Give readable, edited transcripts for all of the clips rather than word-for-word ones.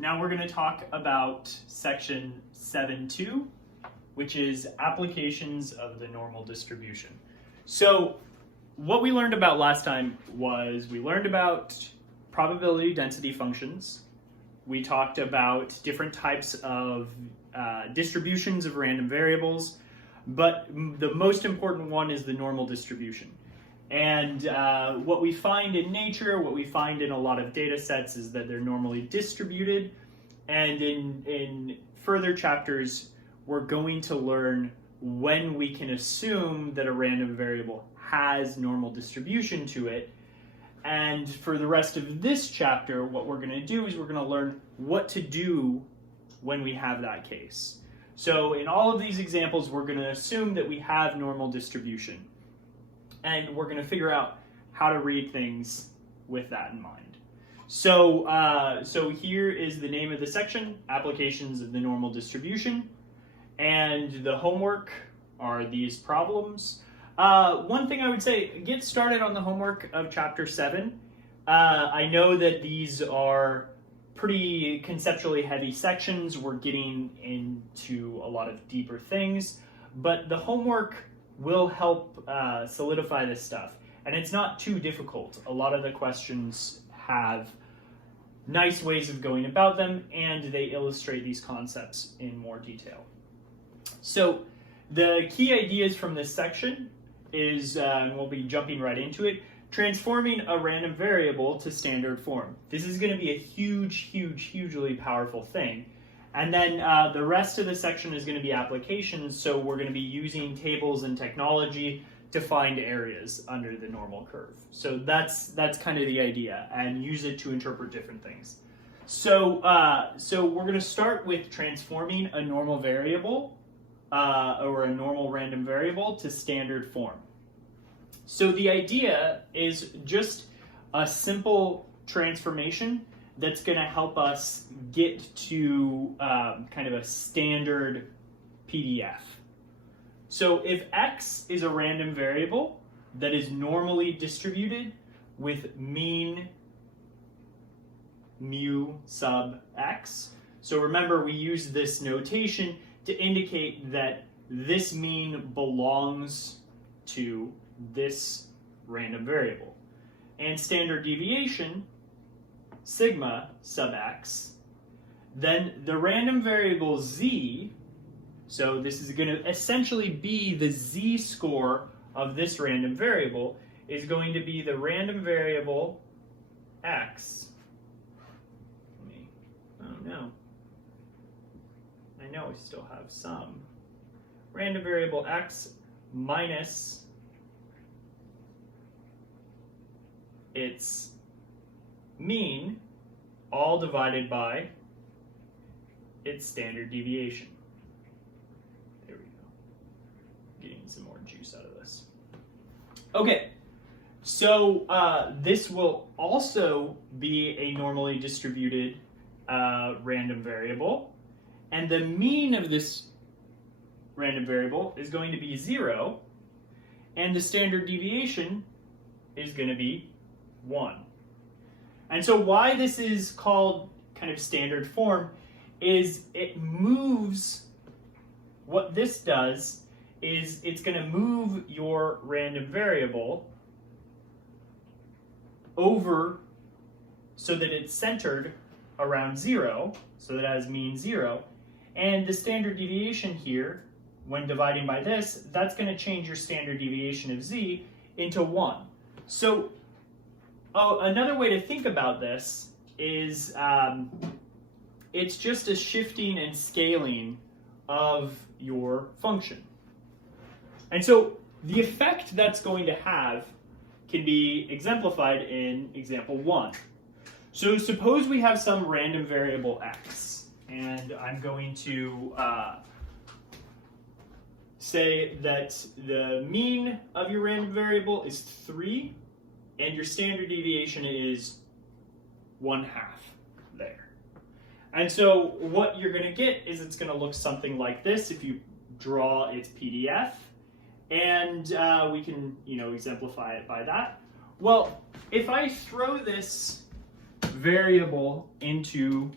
Now we're going to talk about section 7.2, which is applications of the normal distribution. So what we learned about last time was we learned about probability density functions. We talked about different types of distributions of random variables, but the most important one is the normal distribution. And what we find in nature, what we find in a lot of data sets is that they're normally distributed. And in further chapters, we're going to learn when we can assume that a random variable has normal distribution to it. And for the rest of this chapter, what we're going to do is we're going to learn what to do when we have that case. So in all of these examples, we're going to assume that we have normal distribution. And we're going to figure out how to read things with that in mind. So here is the name of the section, Applications of the Normal Distribution. And the homework are these problems. One thing I would say, get started on the homework of Chapter 7. I know that these are pretty conceptually heavy sections. We're getting into a lot of deeper things, but the homework will help solidify this stuff. And it's not too difficult. A lot of the questions have nice ways of going about them, and they illustrate these concepts in more detail. So the key ideas from this section is, and we'll be jumping right into it, transforming a random variable to standard form. This is going to be a hugely powerful thing. And then the rest of the section is going to be applications, so we're going to be using tables and technology to find areas under the normal curve. So that's kind of the idea, and use it to interpret different things. So we're going to start with transforming a normal variable or a normal random variable to standard form. So the idea is just a simple transformation that's going to help us get to kind of a standard PDF. So if x is a random variable that is normally distributed with mean mu sub x, so remember we use this notation to indicate that this mean belongs to this random variable. And standard deviation, sigma sub x, then the random variable z, so this is going to essentially be the z-score of this random variable, is going to be the random variable x. I know we still have some. Random variable x minus its mean, all divided by its standard deviation. There we go. Getting some more juice out of this. Okay, so this will also be a normally distributed random variable, and the mean of this random variable is going to be 0, and the standard deviation is going to be 1. And so why this is called kind of standard form is it moves, what this does is it's going to move your random variable over so that it's centered around 0, so that it has mean 0. And the standard deviation here, when dividing by this, that's going to change your standard deviation of z into 1. So another way to think about this is it's just a shifting and scaling of your function. And so the effect that's going to have can be exemplified in example 1. So suppose we have some random variable x, and I'm going to say that the mean of your random variable is 3, and your standard deviation is 1/2 there. And so what you're going to get is it's going to look something like this if you draw its PDF, and we can exemplify it by that. Well, if I throw this variable into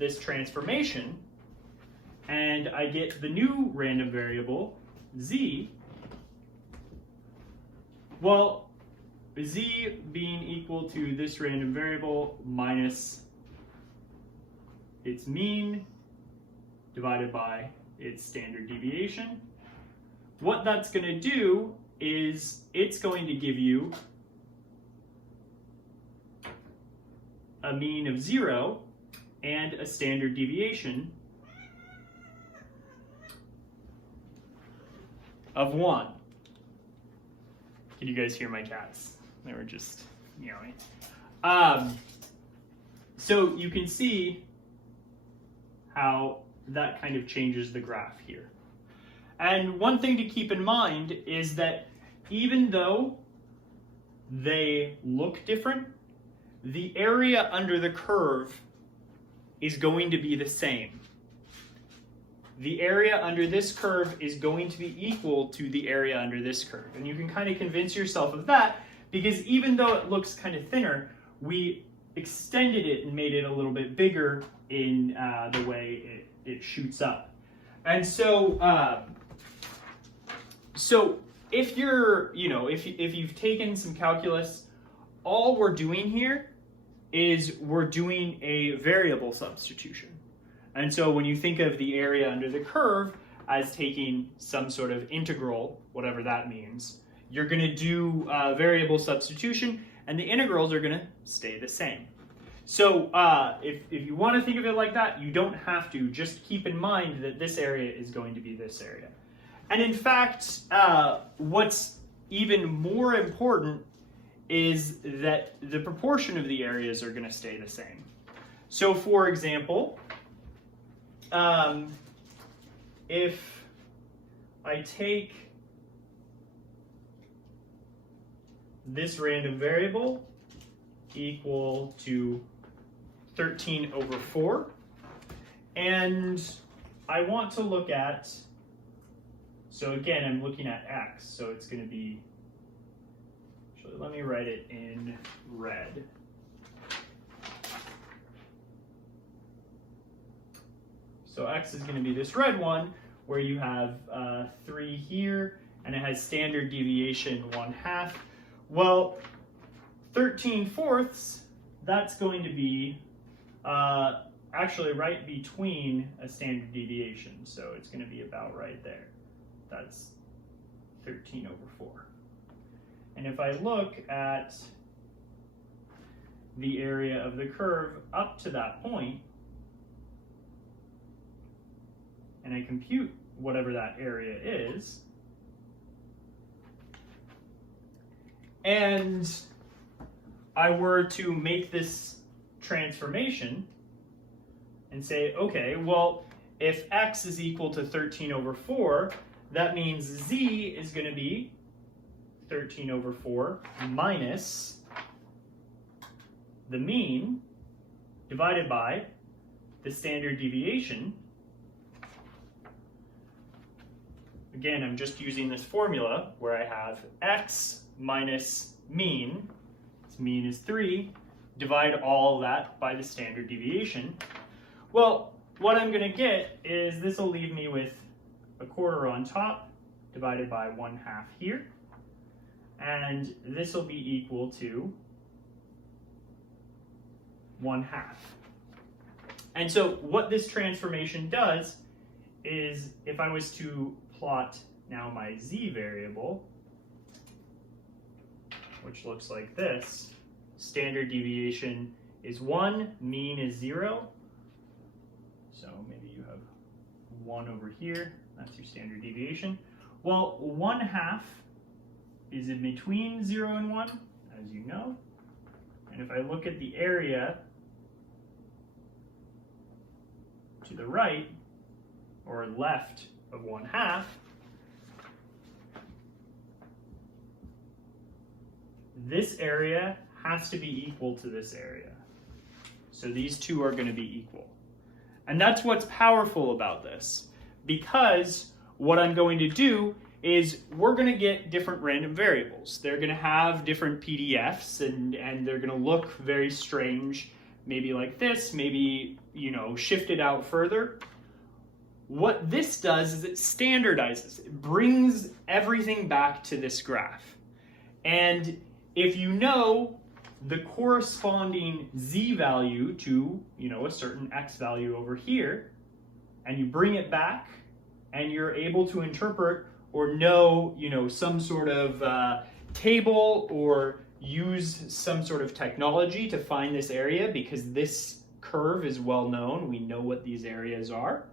this transformation and I get the new random variable, z, well, z being equal to this random variable minus its mean divided by its standard deviation, what that's going to do is it's going to give you a mean of 0 and a standard deviation of 1. Can you guys hear my cats? They were just meowing. So you can see how that kind of changes the graph here. And one thing to keep in mind is that even though they look different, the area under the curve is going to be the same. The area under this curve is going to be equal to the area under this curve. And you can kind of convince yourself of that because even though it looks kind of thinner, we extended it and made it a little bit bigger in the way it shoots up. And so, if you're, if you've taken some calculus, all we're doing here is we're doing a variable substitution. And so when you think of the area under the curve as taking some sort of integral, whatever that means, you're going to do variable substitution, and the integrals are going to stay the same. So if you want to think of it like that, you don't have to. Just keep in mind that this area is going to be this area. And in fact, what's even more important is that the proportion of the areas are going to stay the same. So for example, if I take this random variable equal to 13 over 4, and I want to look at, so again, I'm looking at x, so it's going to be, actually, let me write it in red. So x is going to be this red one, where you have 3 here, and it has standard deviation 1/2. Well, 13/4, that's going to be actually right between a standard deviation, so it's going to be about right there. That's 13 over 4. And if I look at the area of the curve up to that point, and I compute whatever that area is, and I were to make this transformation and say, okay, well, if x is equal to 13 over 4, that means z is going to be 13 over 4 minus the mean divided by the standard deviation. Again, I'm just using this formula where I have x minus mean, its mean is 3, divide all that by the standard deviation. Well, what I'm going to get is this will leave me with 1/4 on top divided by 1/2 here, and this will be equal to 1/2. And so what this transformation does is, if I was to plot now my z variable, which looks like this, standard deviation is 1, mean is 0. So maybe you have 1 over here, that's your standard deviation. Well, 1/2 is in between 0 and 1, as you know. And if I look at the area to the right, or left of 1/2, this area has to be equal to this area. So these two are going to be equal. And that's what's powerful about this, because what I'm going to do is we're going to get different random variables. They're going to have different PDFs, and they're going to look very strange maybe like this, maybe, you know, shift it out further. What this does is it standardizes, it brings everything back to this graph. And if you know the corresponding z value to, you know, a certain x value over here, and you bring it back, and you're able to interpret or know, you know, some sort of table or use some sort of technology to find this area because this curve is well known, we know what these areas are,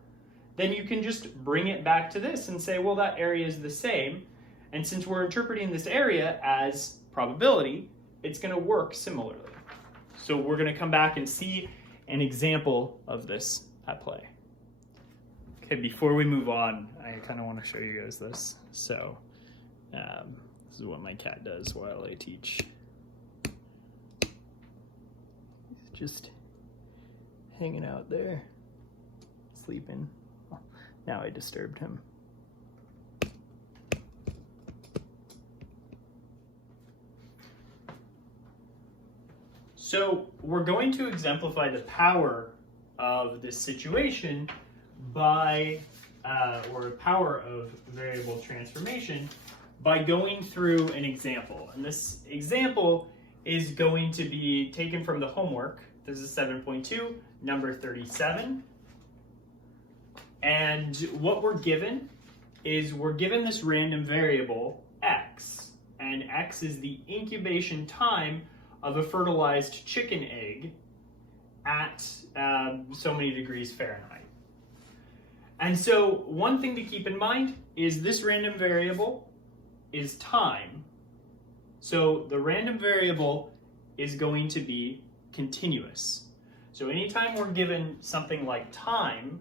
then you can just bring it back to this and say, well, that area is the same. And since we're interpreting this area as probability, it's going to work similarly. So we're going to come back and see an example of this at play. Okay, before we move on, I kind of want to show you guys this. So this is what my cat does while I teach. He's just hanging out there, sleeping. Oh, now I disturbed him. So we're going to exemplify the power of this situation by, or power of variable transformation by going through an example. And this example is going to be taken from the homework. This is 7.2, number 37. And what we're given is we're given this random variable x, and x is the incubation time of a fertilized chicken egg at so many degrees Fahrenheit. And so one thing to keep in mind is this random variable is time. So the random variable is going to be continuous. So anytime we're given something like time,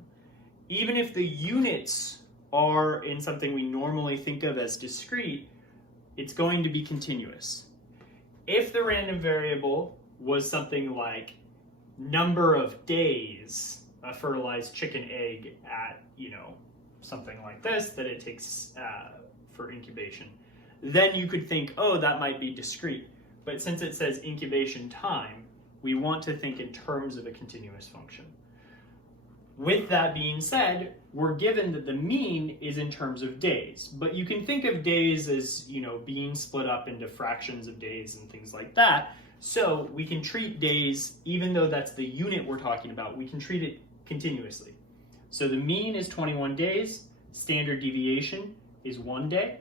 even if the units are in something we normally think of as discrete, it's going to be continuous. If the random variable was something like number of days a fertilized chicken egg at, you know, something like this that it takes for incubation, then you could think, oh, that might be discrete. But since it says incubation time, we want to think in terms of a continuous function. With that being said, we're given that the mean is in terms of days, but you can think of days as, you know, being split up into fractions of days and things like that. So we can treat days, even though that's the unit we're talking about, we can treat it continuously. So the mean is 21 days, standard deviation is 1 day,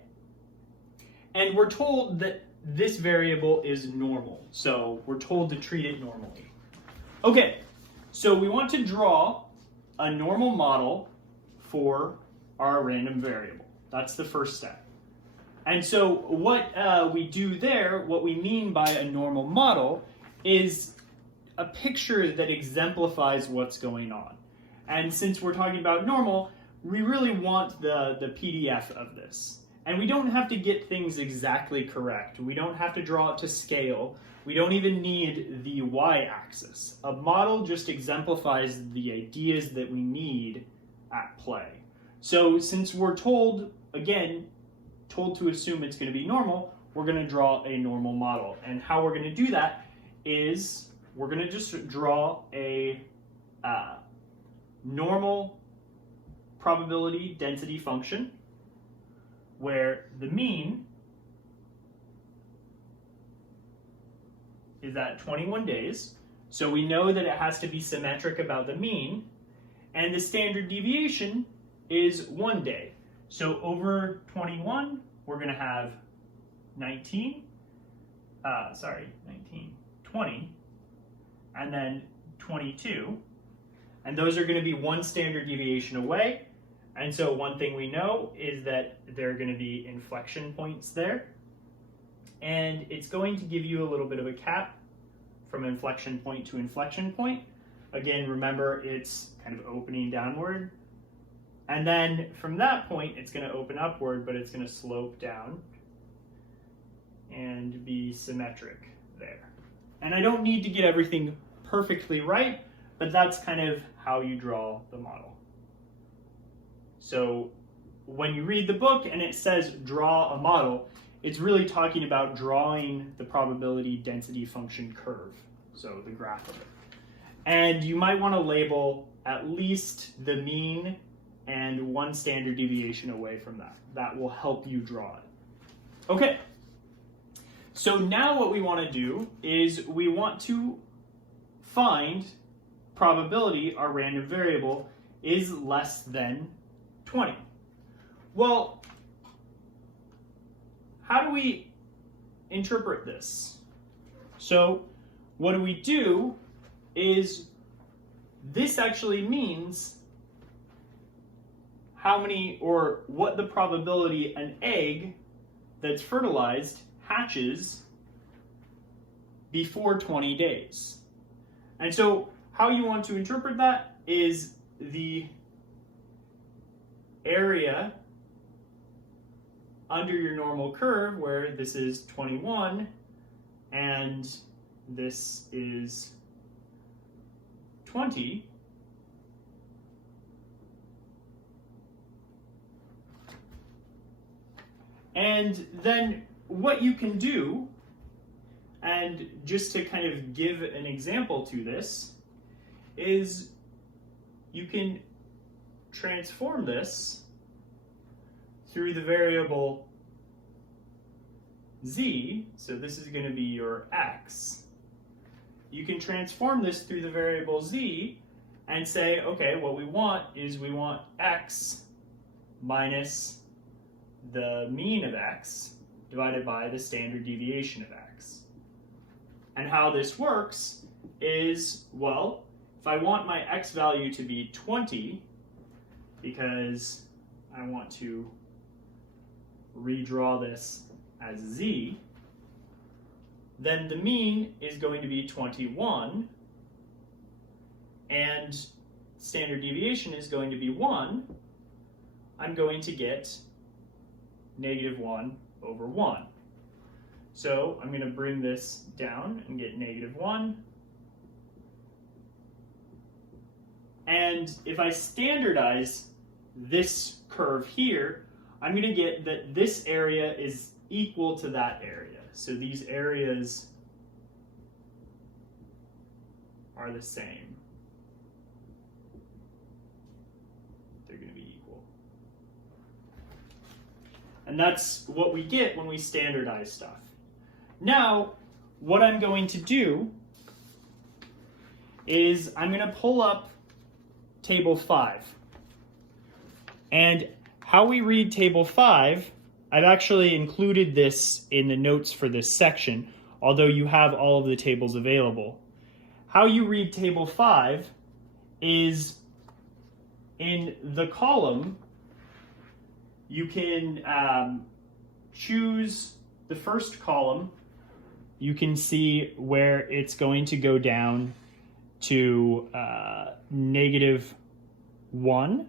and we're told that this variable is normal. So we're told to treat it normally. Okay, so we want to draw a normal model for our random variable. That's the first step. And so what we do there, what we mean by a normal model, is a picture that exemplifies what's going on. And since we're talking about normal, we really want the PDF of this. And we don't have to get things exactly correct. We don't have to draw it to scale. We don't even need the y-axis. A model just exemplifies the ideas that we need at play. So since we're told, again, told to assume it's going to be normal, we're going to draw a normal model. And how we're going to do that is we're going to just draw a normal probability density function where the mean is at 21 days. So we know that it has to be symmetric about the mean. And the standard deviation is 1 day. So over 21, we're going to have 20, and then 22. And those are going to be 1 standard deviation away. And so one thing we know is that there are going to be inflection points there. And it's going to give you a little bit of a cap from inflection point to inflection point. Again, remember, it's kind of opening downward. And then from that point, it's going to open upward, but it's going to slope down and be symmetric there. And I don't need to get everything perfectly right, but that's kind of how you draw the model. So when you read the book and it says draw a model, it's really talking about drawing the probability density function curve, so the graph of it. And you might want to label at least the mean and one standard deviation away from that. That will help you draw it. Okay, so now what we want to do is we want to find probability, our random variable, is less than 20. Well, how do we interpret this? So what do is this actually means how many, or what the probability an egg that's fertilized hatches before 20 days. And so how you want to interpret that is the area under your normal curve, where this is 21 and this is 20. And then what you can do, and just to kind of give an example to this, is you can transform this through the variable z, so this is going to be your x. You can transform this through the variable z and say, okay, what we want is we want x minus the mean of x divided by the standard deviation of x. And how this works is, well, if I want my x value to be 20, because I want to redraw this as z, then the mean is going to be 21, and standard deviation is going to be 1. I'm going to get -1 over 1. So I'm going to bring this down and get -1. And if I standardize this curve here, I'm going to get that this area is equal to that area. So these areas are the same. They're going to be equal. And that's what we get when we standardize stuff. Now, what I'm going to do is I'm going to pull up Table 5. And how we read Table 5, I've actually included this in the notes for this section, although you have all of the tables available. How you read Table 5 is in the column, you can choose the first column. You can see where it's going to go down to -1.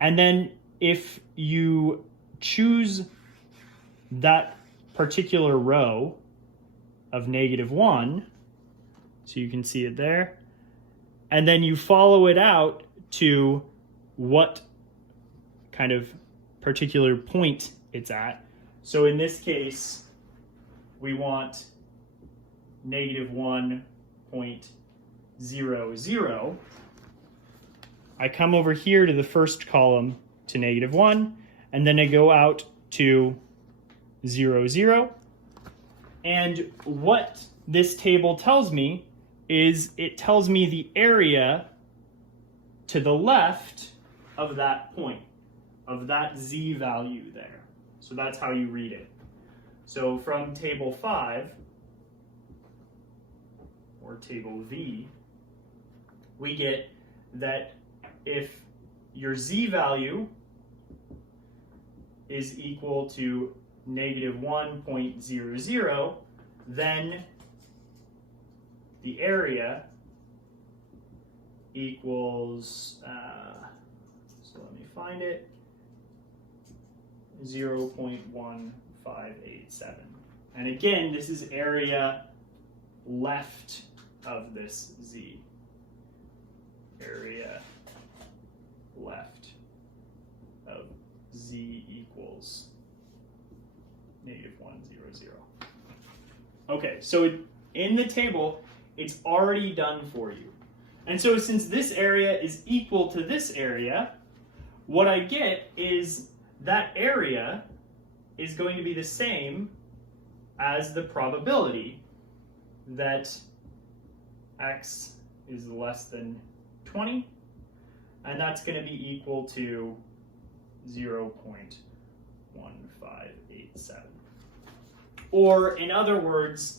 And then if you choose that particular row of -1, so you can see it there, and then you follow it out to what kind of particular point it's at. So in this case, we want -1.00. I come over here to the first column to -1, and then I go out to 0, 0. And what this table tells me is it tells me the area to the left of that point, of that z value there. So that's how you read it. So from Table 5, or Table V, we get that if your z value is equal to -1.00, then the area equals, so let me find it, 0.1587. And again, this is area left of this z. Area left of z equals -100. Okay, so in the table, it's already done for you. And so since this area is equal to this area, what I get is that area is going to be the same as the probability that x is less than 20, and that's going to be equal to 0.1587. Or in other words,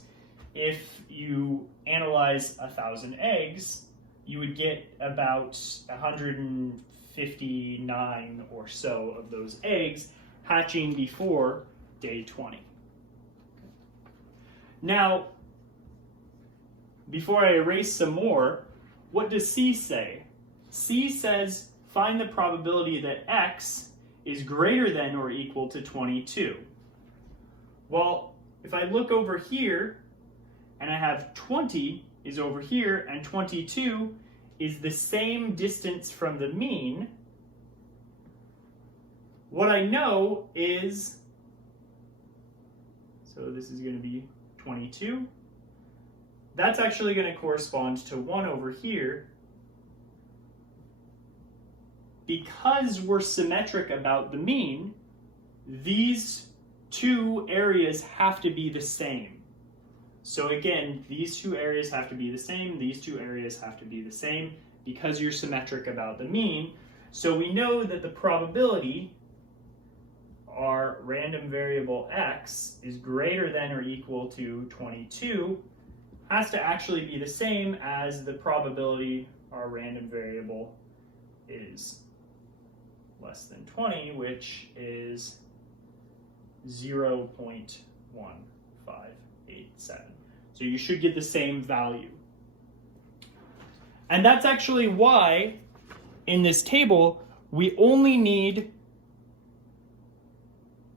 if you analyze 1,000 eggs, you would get about 159 or so of those eggs hatching before day 20. Now, before I erase some more, what does C say? C says find the probability that x is greater than or equal to 22. Well, if I look over here and I have 20 is over here and 22 is the same distance from the mean, what I know is, so this is going to be 22. That's actually going to correspond to 1 over here. Because we're symmetric about the mean, these two areas have to be the same. So again, these two areas have to be the same, these two areas have to be the same because you're symmetric about the mean. So we know that the probability, our random variable x, is greater than or equal to 22, has to actually be the same as the probability our random variable is less than 20, which is 0.1587. So you should get the same value. And that's actually why in this table we only need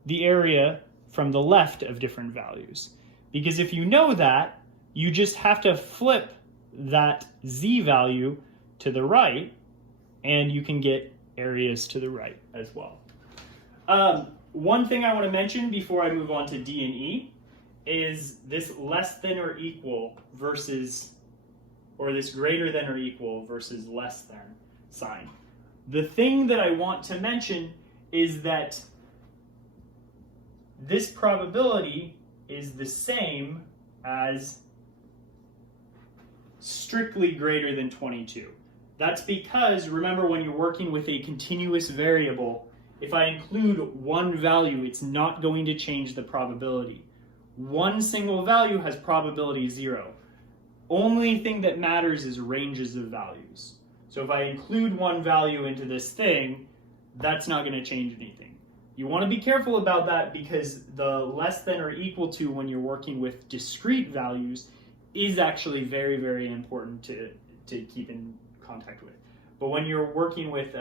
the area from the left of different values. Because if you know that, you just have to flip that z value to the right and you can get areas to the right as well. One thing I want to mention before I move on to D and E is this less than or equal versus, or this greater than or equal versus less than sign. The thing that I want to mention is that this probability is the same as strictly greater than 22. That's because, remember, when you're working with a continuous variable, if I include one value, it's not going to change the probability. One single value has probability 0. Only thing that matters is ranges of values. So if I include one value into this thing, that's not going to change anything. You want to be careful about that because the less than or equal to when you're working with discrete values is actually very, very important to keep in contact with. But when you're working with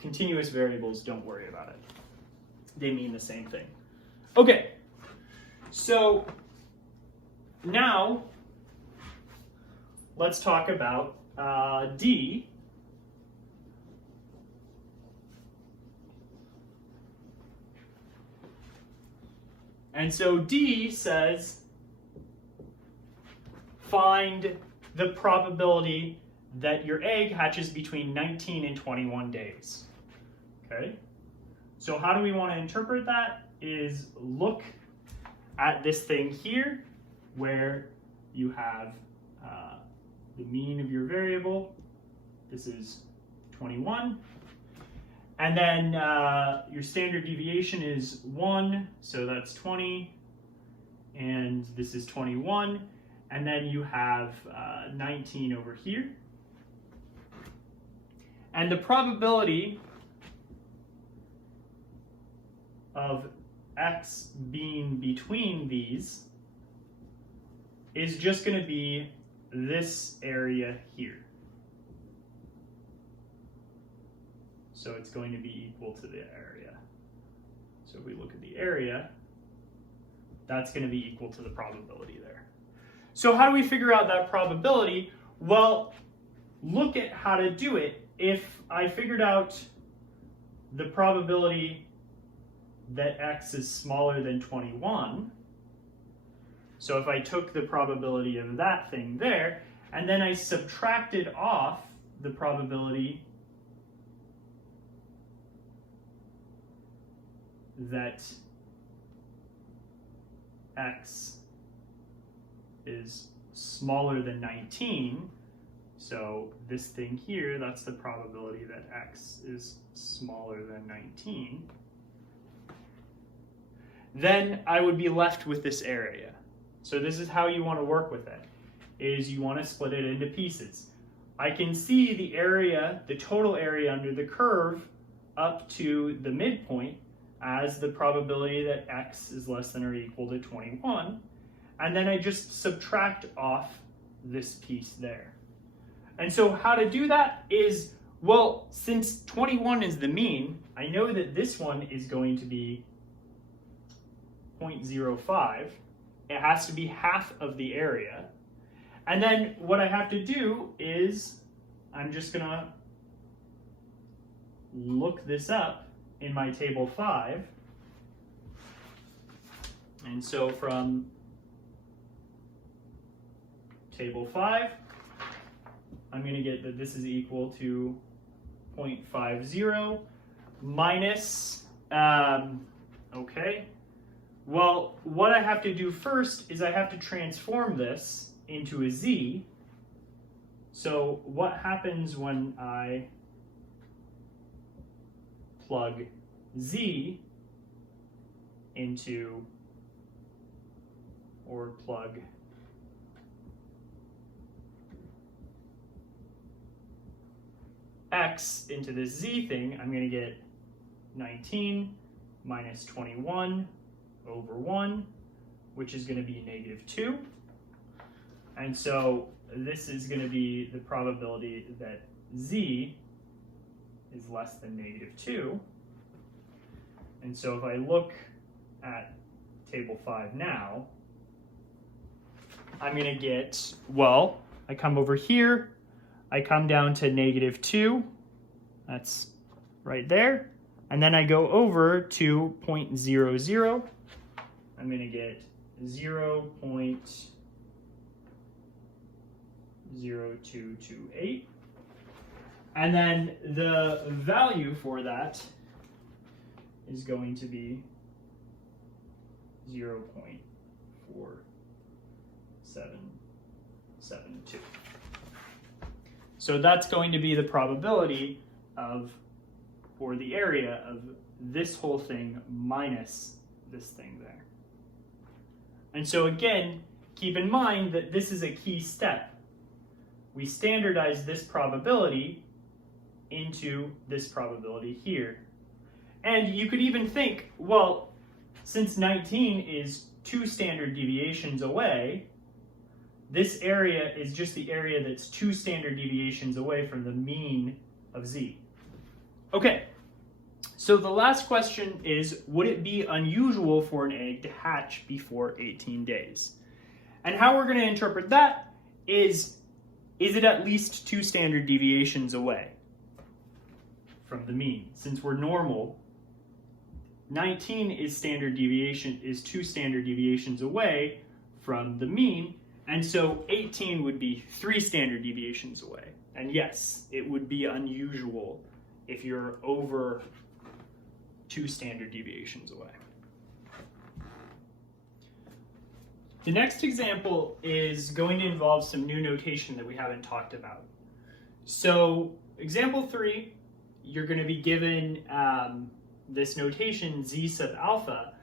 continuous variables, don't worry about it. They mean the same thing. Okay, so now let's talk about D. And so D says find the probability that your egg hatches between 19 and 21 days. Okay? So how do we want to interpret that? Is look at this thing here where you have the mean of your variable. This is 21. And then your standard deviation is 1, so that's 20. And this is 21. And then you have 19 over here. And the probability of x being between these is just going to be this area here. So it's going to be equal to the area. So if we look at the area, that's going to be equal to the probability there. So how do we figure out that probability? Well, look at how to do it. If I figured out the probability that x is smaller than 21, So if I took the probability of that thing there, and then I subtracted off the probability that x is smaller than 19, so this thing here, that's the probability that x is smaller than 19, then I would be left with this area. So this is how you want to work with it, is you want to split it into pieces. I can see the area, the total area under the curve up to the midpoint as the probability that x is less than or equal to 21, and then I just subtract off this piece there. And so how to do that is, well, since 21 is the mean, I know that this one is going to be 0.05. It has to be half of the area. And then what I have to do is, I'm just gonna look this up in my table 5. And so from table 5, I'm going to get that this is equal to 0.50 minus, okay. Well, what I have to do first is I have to transform this into a z. So what happens when I plug z into, or plug x into this z thing, I'm going to get 19 minus 21 over 1, which is going to be -2. And so this is going to be the probability that z is less than -2. And so if I look at table 5 now, I'm going to get, well, I come over here, I come down to -2, that's right there, and then I go over to 0.00, I'm going to get 0.0228, and then the value for that is going to be 0.4772. So that's going to be the probability of, or the area of this whole thing minus this thing there. And so again, keep in mind that this is a key step. We standardize this probability into this probability here. And you could even think, well, since 19 is 2 standard deviations away, this area is just the area that's 2 standard deviations away from the mean of z. Okay, so the last question is, would it be unusual for an egg to hatch before 18 days? And how we're going to interpret that is it at least 2 standard deviations away from the mean? Since we're normal, 19 is 2 standard deviations away from the mean, and so 18 would be 3 standard deviations away. And yes, it would be unusual if you're over 2 standard deviations away. The next example is going to involve some new notation that we haven't talked about. So example 3, you're going to be given this notation z sub alpha,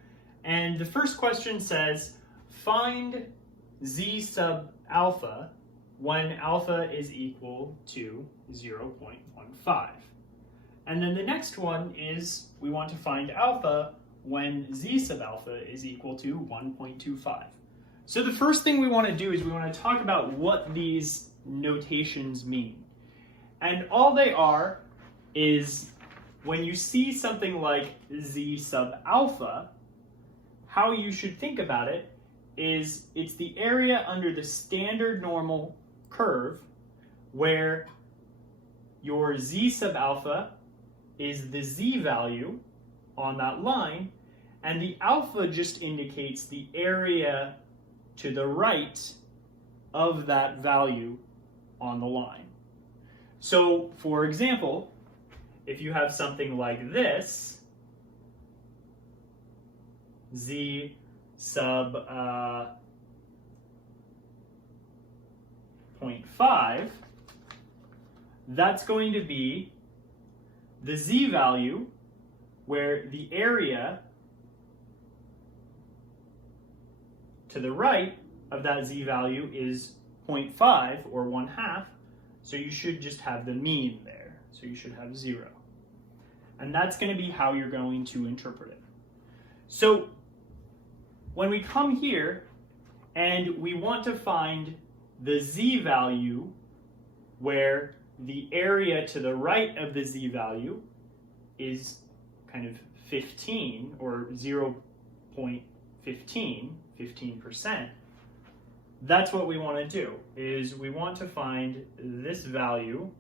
and the first question says find z sub alpha when alpha is equal to 0.15. And then the next one is we want to find alpha when z sub alpha is equal to 1.25. So the first thing we want to do is we want to talk about what these notations mean. And all they are is when you see something like z sub alpha, how you should think about it is it's the area under the standard normal curve where your z sub alpha is the z value on that line, and the alpha just indicates the area to the right of that value on the line. So, for example, if you have something like this, z sub 0.5, that's going to be the z value where the area to the right of that z value is 0.5 or 1/2, so you should just have the mean there. So you should have 0. And that's going to be how you're going to interpret it. So when we come here and we want to find the z value where the area to the right of the z value is kind of 15 or 0.15, 15%, that's what we want to do, is we want to find this value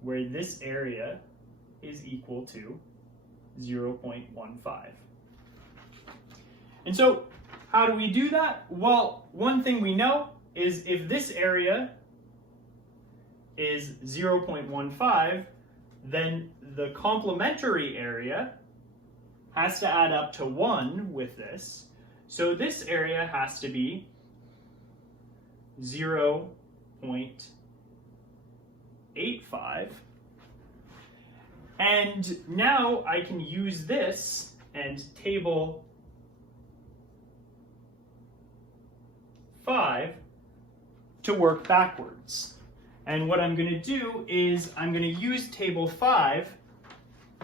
where this area is equal to 0.15. And so how do we do that? Well, one thing we know is if this area is 0.15, then the complementary area has to add up to 1 with this. So this area has to be 0.85. And now I can use this and table 5 to work backwards. And what I'm going to do is I'm going to use table 5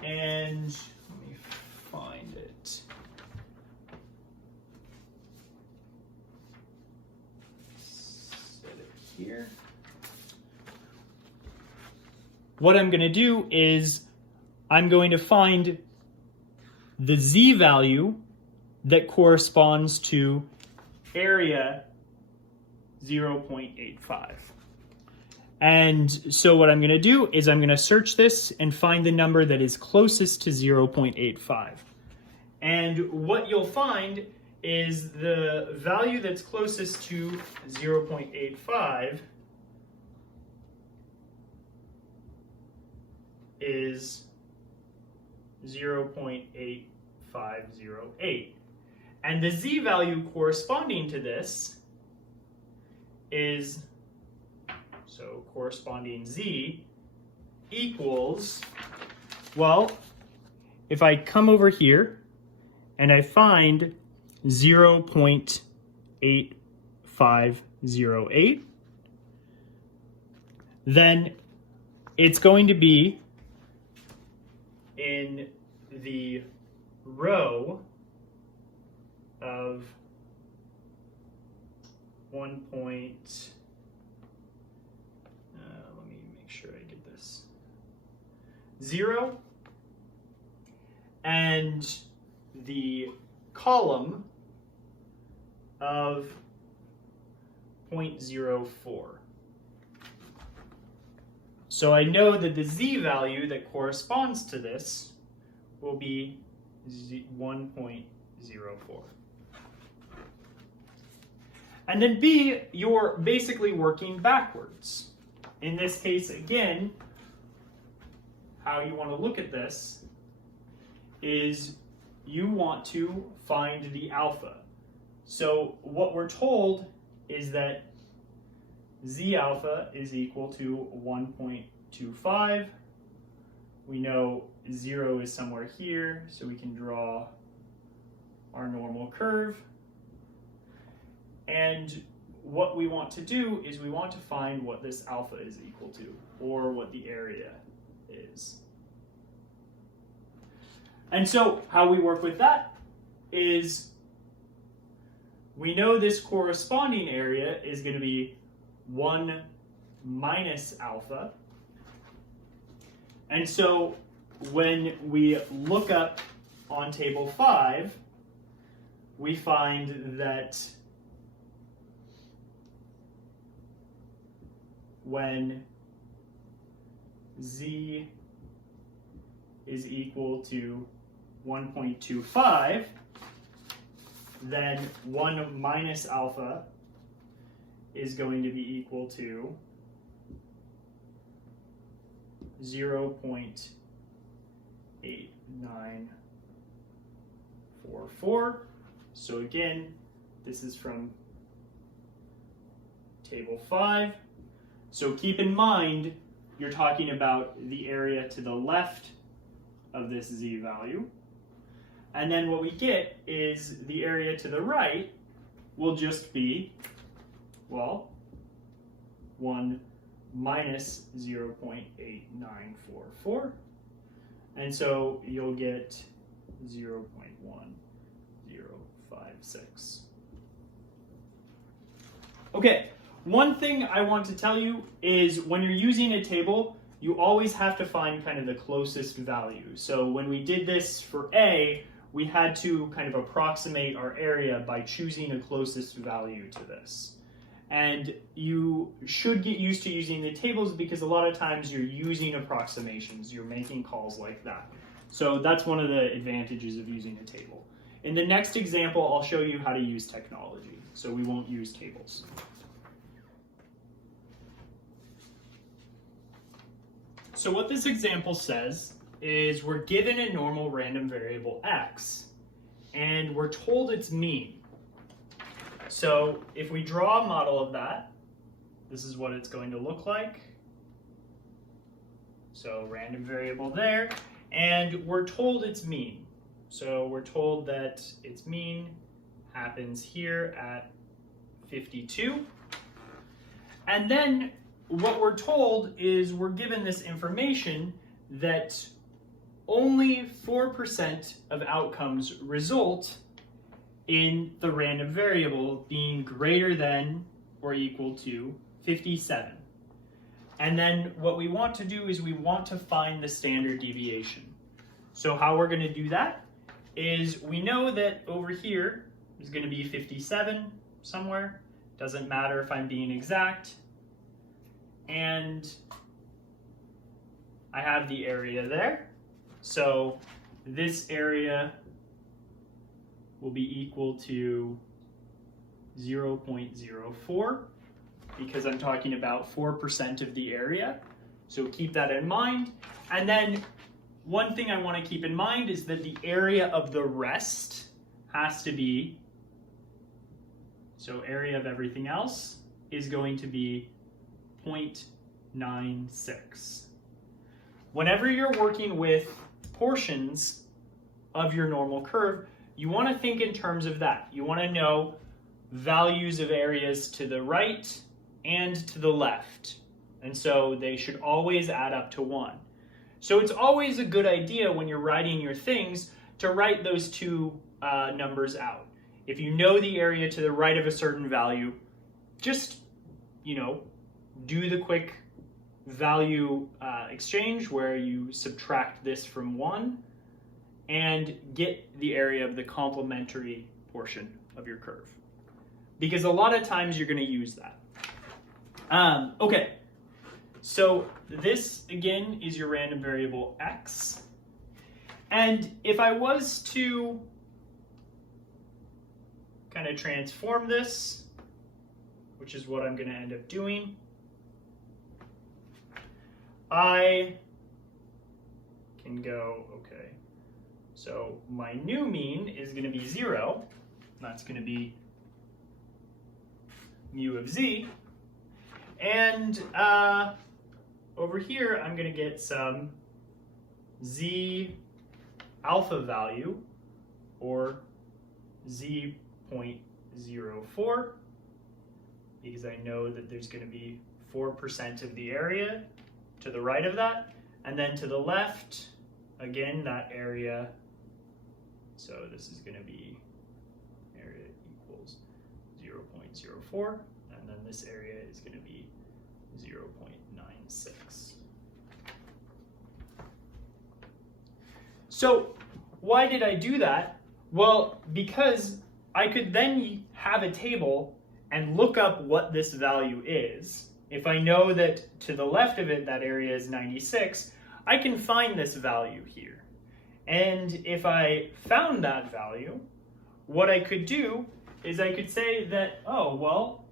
and let me find it. Set it here. What I'm going to do is I'm going to find the z value that corresponds to area 0.85. And so what I'm going to do is I'm going to search this and find the number that is closest to 0.85. And what you'll find is the value that's closest to 0.85 is 0.8508. And the z value corresponding to this is, so corresponding z equals, well, if I come over here and I find 0.8508, then it's going to be in the row of 1. Let me make sure I get this. 0, and the column of 0.04. So I know that the z value that corresponds to this will be 1.04. And then B, you're basically working backwards. In this case, again, how you want to look at this is you want to find the alpha. So what we're told is that z alpha is equal to 1.25. We know 0 is somewhere here, so we can draw our normal curve. And what we want to do is we want to find what this alpha is equal to, or what the area is. And so how we work with that is we know this corresponding area is going to be 1 minus alpha. And so when we look up on table 5, we find that when z is equal to 1.25, then 1 minus alpha is going to be equal to 0.8944. So again, this is from table 5. So keep in mind, you're talking about the area to the left of this z value. And then what we get is the area to the right will just be, well, 1 minus 0.8944. And so you'll get 0.1056. Okay, one thing I want to tell you is when you're using a table, you always have to find kind of the closest value. So when we did this for A, we had to kind of approximate our area by choosing the closest value to this. And you should get used to using the tables because a lot of times you're using approximations, you're making calls like that. So that's one of the advantages of using a table. In the next example, I'll show you how to use technology, so we won't use tables. So what this example says is we're given a normal random variable x, and we're told its mean. So if we draw a model of that, this is what it's going to look like. So random variable there, and we're told its mean. So we're told that its mean happens here at 52. And then what we're told is we're given this information that only 4% of outcomes result in the random variable being greater than or equal to 57. And then what we want to do is we want to find the standard deviation. So how we're going to do that is we know that over here is going to be 57 somewhere. Doesn't matter if I'm being exact. And I have the area there. So this area will be equal to 0.04 because I'm talking about 4% of the area. So keep that in mind. And then one thing I want to keep in mind is that the area of the rest has to be, so area of everything else is going to be 0.96. Whenever you're working with portions of your normal curve, you want to think in terms of that. You want to know values of areas to the right and to the left. And so they should always add up to 1. So it's always a good idea when you're writing your things to write those two numbers out. If you know the area to the right of a certain value, just, do the quick value exchange where you subtract this from 1 and get the area of the complementary portion of your curve. Because a lot of times you're going to use that. Okay, so this again is your random variable x. And if I was to kind of transform this, which is what I'm going to end up doing, I can go, okay, so my new mean is going to be 0. That's going to be mu of z. And over here, I'm going to get some z alpha value, or z.04, because I know that there's going to be 4% of the area to the right of that. And then to the left, again, that area, so this is going to be area equals 0.04, and then this area is going to be 0.96. So why did I do that? Well, because I could then have a table and look up what this value is. If I know that to the left of it, that area is 96, I can find this value here. And if I found that value, what I could do is I could say that, oh, well,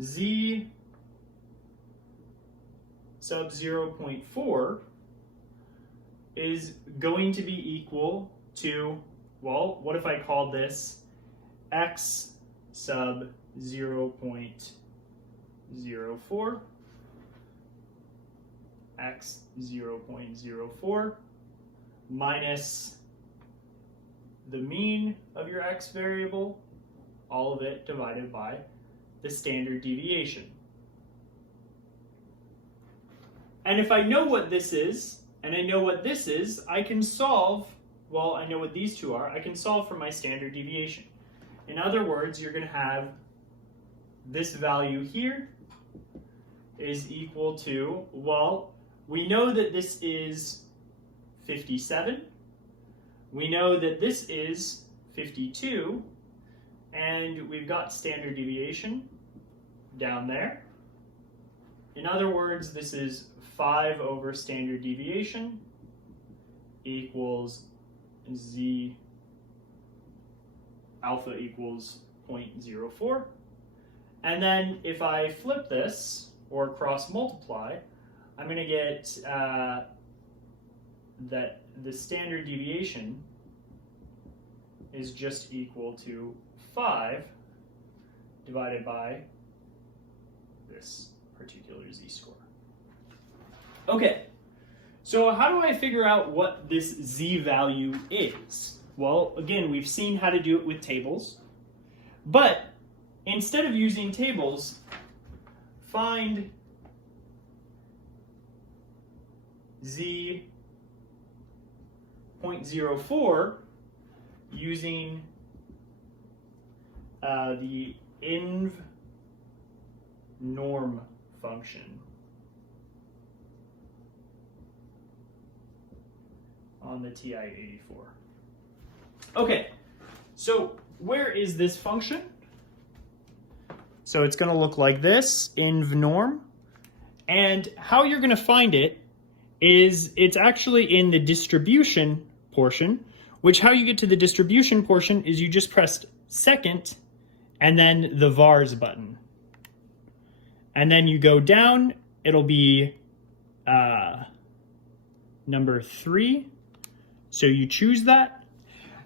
z sub 0.4 is going to be equal to, well, what if I called this x sub 0.04, x 0.04 minus the mean of your x variable, all of it divided by the standard deviation. And if I know what this is, and I know what this is, I can solve, well, I know what these two are, I can solve for my standard deviation. In other words, you're going to have this value here is equal to, well, we know that this is 57, we know that this is 52, and we've got standard deviation down there. In other words, this is 5 over standard deviation equals z alpha equals 0.04. And then if I flip this or cross multiply, I'm going to get that the standard deviation is just equal to 5 divided by this particular z-score. Okay, so how do I figure out what this z value is? Well, again, we've seen how to do it with tables, but instead of using tables, find z 0.04 using the inv norm function on the TI-84. Okay, so where is this function? So it's going to look like this, inv norm, and how you're going to find it is it's actually in the distribution portion, which how you get to the distribution portion is you just press second and then the vars button. And then you go down, it'll be number 3. So you choose that.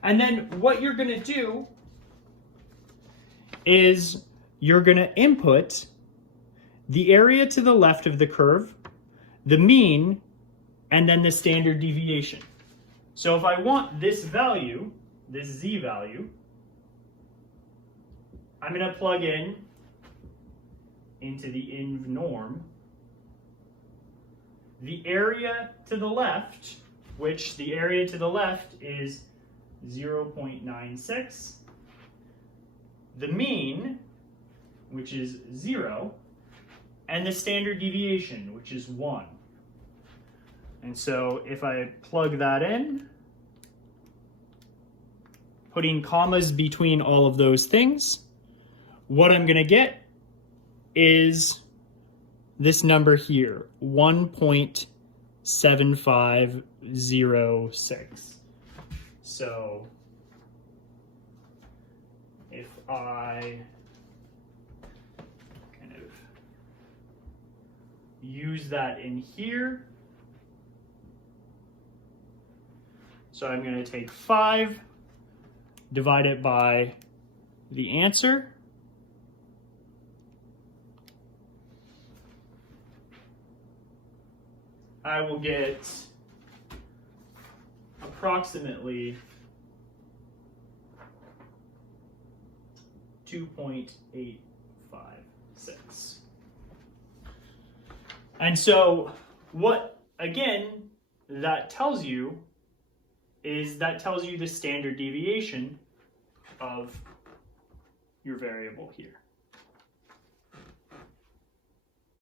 And then what you're going to do is you're going to input the area to the left of the curve, the mean, and then the standard deviation. So if I want this value, this z value, I'm going to plug in into the inv norm the area to the left, which the area to the left is 0.96, the mean, which is 0, and the standard deviation, which is 1. And so if I plug that in, putting commas between all of those things, what I'm going to get is this number here, 1.7506. So if I kind of use that in here, so I'm going to take 5, divide it by the answer, I will get approximately 2.856. And so what, again, that tells you is that tells you the standard deviation of your variable here.